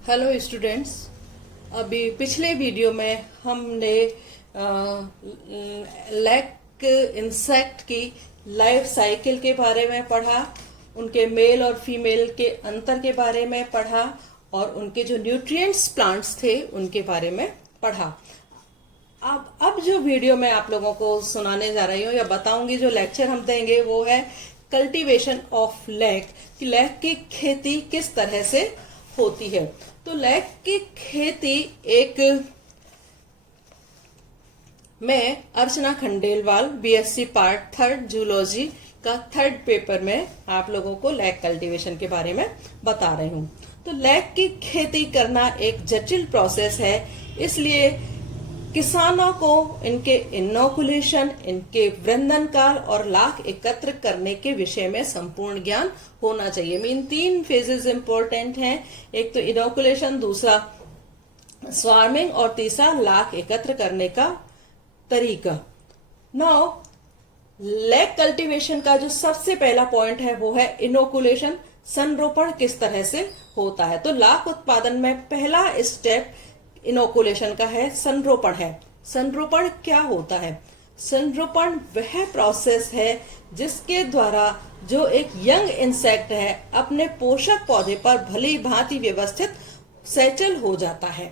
Hello students. अभी पिछले video में हमने लैक इंसेक्ट की लाइफ साइकिल के बारे में पढ़ा, उनके मेल और फीमेल के अंतर के बारे में पढ़ा और उनके जो न्यूट्रिएंट्स प्लांट्स थे उनके बारे में पढ़ा। अब जो वीडियो मैं आप लोगों को सुनाने जा रही हूँ या बताऊंगी, जो लेक्चर हम देंगे वो है कल्टीवेशन ऑफ लैक, कि लैक की खेती किस तरह से होती है। तो लैक की खेती मैं अर्चना खंडेलवाल बीएससी पार्ट 3 जूलॉजी का 3rd पेपर में आप लोगों को लैक कल्टीवेशन के बारे में बता रही हूँ। तो लैक की खेती करना एक जटिल प्रोसेस है, इसलिए किसानों को इनके इनोकुलेशन, इनके वृंदन काल और लाख एकत्र करने के विषय में संपूर्ण ज्ञान होना चाहिए। मीन 3 फेजेस इंपॉर्टेंट हैं, एक तो इनोकुलेशन, दूसरा स्वार्मिंग और तीसरा लाख एकत्र करने का तरीका। नाउ लैक कल्टीवेशन का जो सबसे पहला पॉइंट है वो है इनोकुलेशन, संरोपण किस तरह से होता है। तो लाख उत्पादन में पहला स्टेप इनोकुलेशन का है, संरोपण है। संरोपण क्या होता है? संरोपण वह प्रोसेस है जिसके द्वारा जो एक यंग इंसेक्ट है अपने पोषक पौधे पर भली भांति व्यवस्थित सेटल हो जाता है।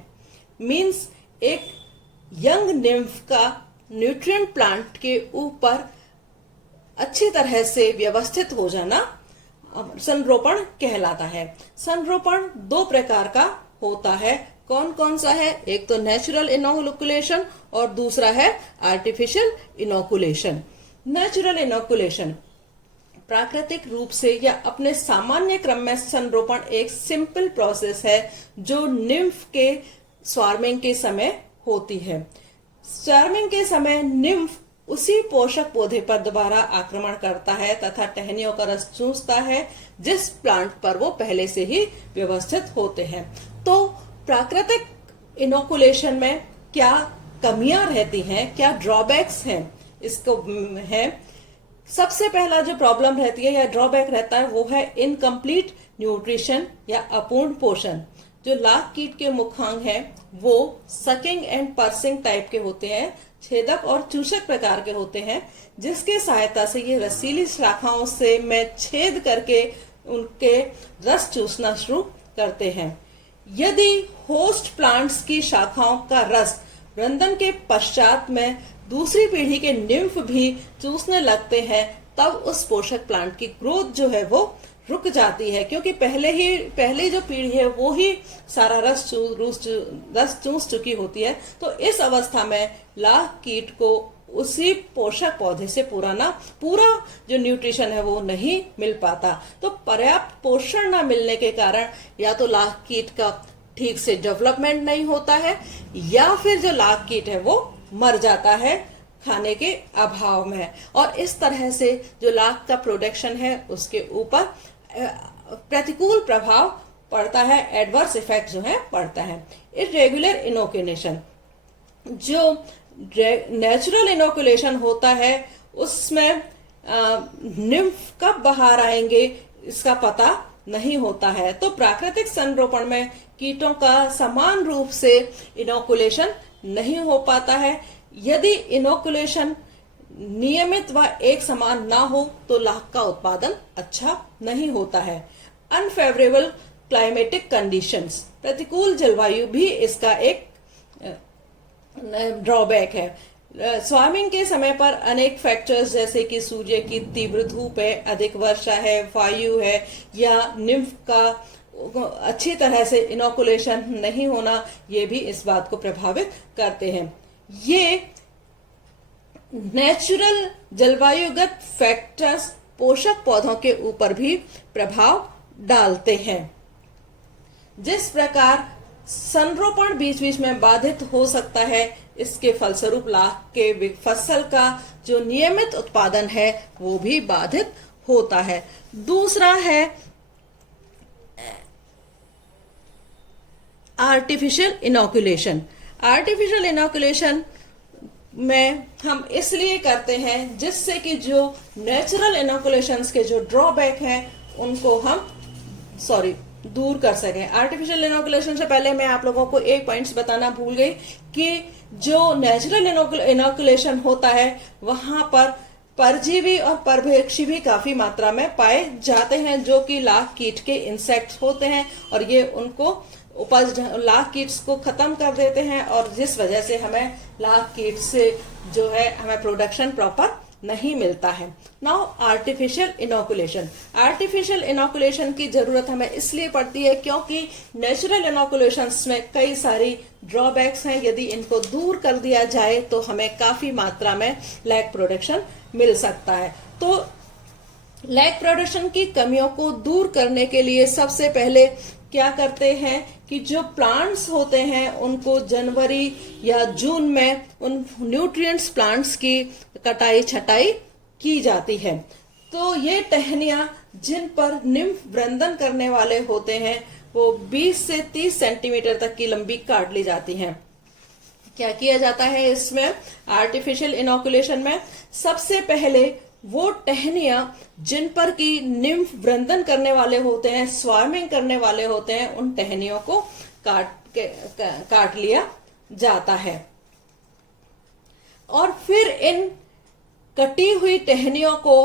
मींस एक यंग निम्फ का न्यूट्रिएंट प्लांट के ऊपर अच्छी तरह से व्यवस्थित हो जाना संरोपण कहलाता है। संरोपण 2 प्रकार का होता है। कौन कौन सा है? एक तो नेचुरल इनोकुलेशन और दूसरा है आर्टिफिशियल इनोकुलेशन। नेचुरल इनोकुलेशन प्राकृतिक रूप से या अपने सामान्य क्रम में संरोपण एक सिंपल प्रोसेस है जो निम्फ के स्वार्मिंग के समय होती है। स्वार्मिंग के समय निम्फ उसी पोषक पौधे पर दोबारा आक्रमण करता है तथा टहनियों का रस चूसता है जिस प्लांट पर वो पहले से ही व्यवस्थित होते हैं। तो प्राकृतिक इनोकुलेशन में क्या कमियां रहती हैं, क्या ड्रॉबैक्स हैं इसको है। सबसे पहला जो प्रॉब्लम रहती है या ड्रॉबैक रहता है वो है इनकम्प्लीट न्यूट्रिशन या अपूर्ण पोषण। जो लाख कीट के मुखांग हैं वो सकिंग एंड पर्सिंग टाइप के होते हैं, छेदक और चूषक प्रकार के होते हैं, जिसके सहायता से ये रसीली शाखाओं से में छेद करके उनके रस चूसना शुरू करते हैं। यदि होस्ट प्लांट्स की शाखाओं का रस वृंदन के पश्चात में दूसरी पीढ़ी के निम्फ भी चूसने लगते हैं, तब उस पोषक प्लांट की ग्रोथ जो है वो रुक जाती है, क्योंकि पहले जो पीढ़ी है वो ही सारा रस चूस चुकी होती है। तो इस अवस्था में लाख कीट को उसी पोषक पौधे से पूरा जो न्यूट्रिशन है वो नहीं मिल पाता। तो पर्याप्त पोषण न मिलने के कारण या तो लाख कीट का ठीक से डेवलपमेंट नहीं होता है या फिर जो लाख कीट है वो मर जाता है खाने के अभाव में, और इस तरह से जो लाख का प्रोडक्शन है उसके ऊपर प्रतिकूल प्रभाव पड़ता है, एडवर्स इफेक्ट जो है पड़ता है। इरेगुलर इनोकुलेशन, जो नेचुरल इनोकुलेशन होता है उसमें निम्फ कब बाहर आएंगे इसका पता नहीं होता है। तो प्राकृतिक संरोपण में कीटों का समान रूप से इनोकुलेशन नहीं हो पाता है। यदि इनोकुलेशन नियमित व एक समान ना हो तो लाख का उत्पादन अच्छा नहीं होता है। अनफेवरेबल क्लाइमेटिक कंडीशंस, प्रतिकूल जलवायु भी इसका एक ड्रॉबैक है। स्वार्मिंग के समय पर अनेक फैक्टर्स जैसे कि सूर्य की तीव्र धूप है, अधिक वर्षा है, वायु है या निम्फ का अच्छी तरह से इनोकुलेशन नहीं होना, ये भी इस बात को प्रभावित करते हैं। ये नेचुरल जलवायुगत फैक्टर्स पोषक पौधों के ऊपर भी प्रभाव डालते हैं। जिस प्रकार संरोपण बीच बीच में बाधित हो सकता है, इसके फलस्वरूप लाख के फसल का जो नियमित उत्पादन है वो भी बाधित होता है। दूसरा है आर्टिफिशियल इनोकुलेशन। आर्टिफिशियल इनोकुलेशन में हम इसलिए करते हैं जिससे कि जो नेचुरल इनोकुलेशंस के जो ड्रॉबैक हैं उनको हम दूर कर सके। आर्टिफिशियल इनोकुलेशन से पहले मैं आप लोगों को एक पॉइंट्स बताना भूल गई कि जो नेचुरल इनोकुलेशन होता है वहां पर परजीवी और परभक्षी भी काफी मात्रा में पाए जाते हैं, जो कि लाख कीट के इंसेक्ट्स होते हैं और ये उनको उपज लाख कीट्स को खत्म कर देते हैं, और जिस वजह से हमें लाख कीट से जो है हमें प्रोडक्शन प्रॉपर नहीं मिलता है। Now artificial inoculation. Artificial inoculation की जरूरत हमें इसलिए पड़ती है क्योंकि नेचुरल इनोकुलेशंस में कई सारी ड्रॉबैक्स हैं। यदि इनको दूर कर दिया जाए तो हमें काफी मात्रा में लैग प्रोडक्शन मिल सकता है। तो लैग प्रोडक्शन की कमियों को दूर करने के लिए सबसे पहले क्या करते हैं कि जो प्लांट्स होते हैं उनको जनवरी या जून में उन न्यूट्रिएंट्स प्लांट्स की कटाई छटाई की जाती है। तो ये टहनियां जिन पर निम्फ वृंदन करने वाले होते हैं वो 20 से 30 सेंटीमीटर तक की लंबी काट ली जाती हैं। क्या किया जाता है इसमें आर्टिफिशियल इनोकुलेशन में? सबसे पहले वो टहनियां जिन पर की निम्फ वृंदन करने वाले होते हैं, स्वार्मिंग करने वाले होते हैं, उन टहनियों को काट लिया जाता है और फिर इन कटी हुई टहनियों को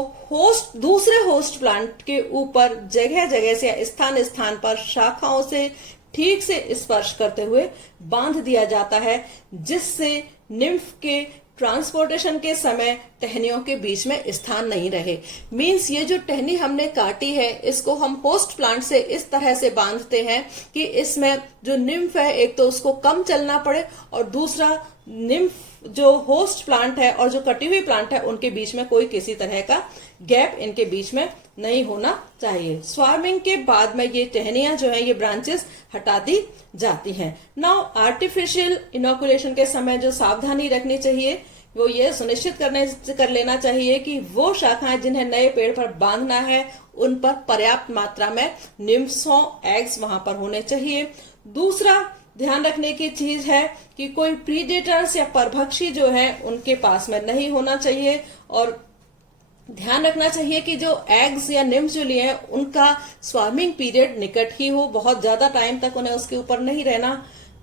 दूसरे होस्ट प्लांट के ऊपर जगह जगह से स्थान स्थान पर शाखाओं से ठीक से स्पर्श करते हुए बांध दिया जाता है, जिससे निम्फ के ट्रांसपोर्टेशन के समय टहनियों के बीच में स्थान नहीं रहे। मींस ये जो टहनी हमने काटी है इसको हम होस्ट प्लांट से इस तरह से बांधते हैं कि इसमें जो निम्फ है एक तो उसको कम चलना पड़े और दूसरा निम्फ जो होस्ट प्लांट है और जो कटी हुई प्लांट है उनके बीच में कोई किसी तरह का गैप इनके बीच में नहीं होना चाहिए। स्वार्मिंग के बाद में ये टहनियां जो है ये ब्रांचेस हटा दी जाती हैं। नाउ आर्टिफिशियल इनोकुलेशन के समय जो सावधानी रखनी चाहिए वो ये सुनिश्चित कर लेना चाहिए कि वो शाखाएं जिन्हें नए पेड़ पर बांधना है उन पर पर्याप्त मात्रा में निम्फ्स एग्स वहां पर होने चाहिए। दूसरा ध्यान रखने की चीज है कि कोई प्रीडेटर्स या परभक्षी जो है उनके पास में नहीं होना चाहिए और ध्यान रखना चाहिए कि जो एग्स या निम्स जो लिए हैं उनका स्वार्मिंग पीरियड निकट ही हो, बहुत ज्यादा टाइम तक उन्हें उसके ऊपर नहीं रहना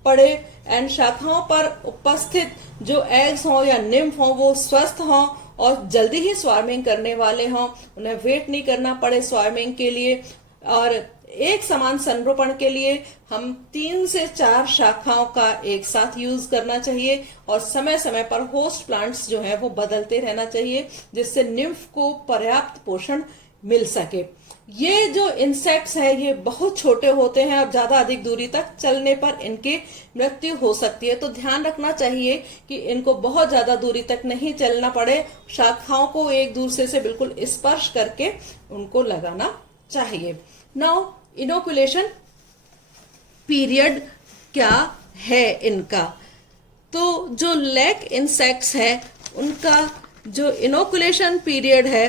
पड़े एंड शाखाओं पर उपस्थित जो एग्स हों या निम्फ हों वो स्वस्थ हों और जल्दी ही स्वार्मिंग करने वाले हों, उन्हें वेट नहीं करना पड़े स्वार्मिंग के लिए। और एक समान संरोपण के लिए हम 3 से 4 शाखाओं का एक साथ यूज करना चाहिए और समय समय पर होस्ट प्लांट्स जो है वो बदलते रहना चाहिए जिससे निम्फ को पर्याप्त पोषण मिल सके। ये जो इंसेक्ट्स है ये बहुत छोटे होते हैं और ज्यादा अधिक दूरी तक चलने पर इनकी मृत्यु हो सकती है, तो ध्यान रखना चाहिए कि इनको बहुत ज्यादा दूरी तक नहीं चलना पड़े, शाखाओं को एक दूसरे से बिल्कुल स्पर्श करके उनको लगाना चाहिए। नाउ इनोकुलेशन पीरियड क्या है इनका? तो जो लैग इंसेक्ट्स है उनका जो इनोकुलेशन पीरियड है,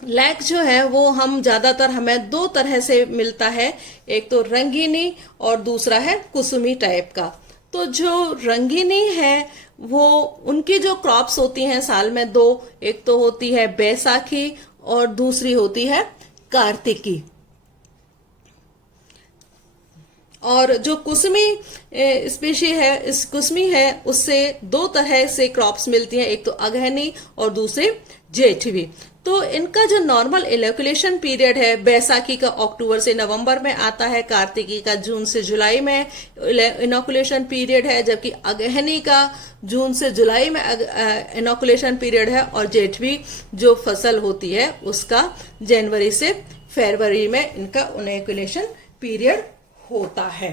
लैग जो है वो हम ज्यादातर हमें 2 तरह से मिलता है, एक तो रंगीनी और दूसरा है कुसुमी टाइप का। तो जो रंगीनी है वो उनकी जो क्रॉप्स होती हैं साल में 2, एक तो होती है बैसाखी और दूसरी होती है कार्तिकी। और जो कुसमी स्पीशी है, इस कुसमी है उससे 2 तरह से क्रॉप्स मिलती हैं, एक तो अगहनी और दूसरी जेठवी। तो इनका जो नॉर्मल इनोकुलेशन पीरियड है बैसाखी का अक्टूबर से नवंबर में आता है, कार्तिकी का जून से जुलाई में इनोकुलेशन पीरियड है, जबकि अगहनी का जून से जुलाई में इनोकुलेशन पीरियड है और जेठवी जो फसल होती है उसका जनवरी से फरवरी में इनका इनोकुलेशन पीरियड होता है।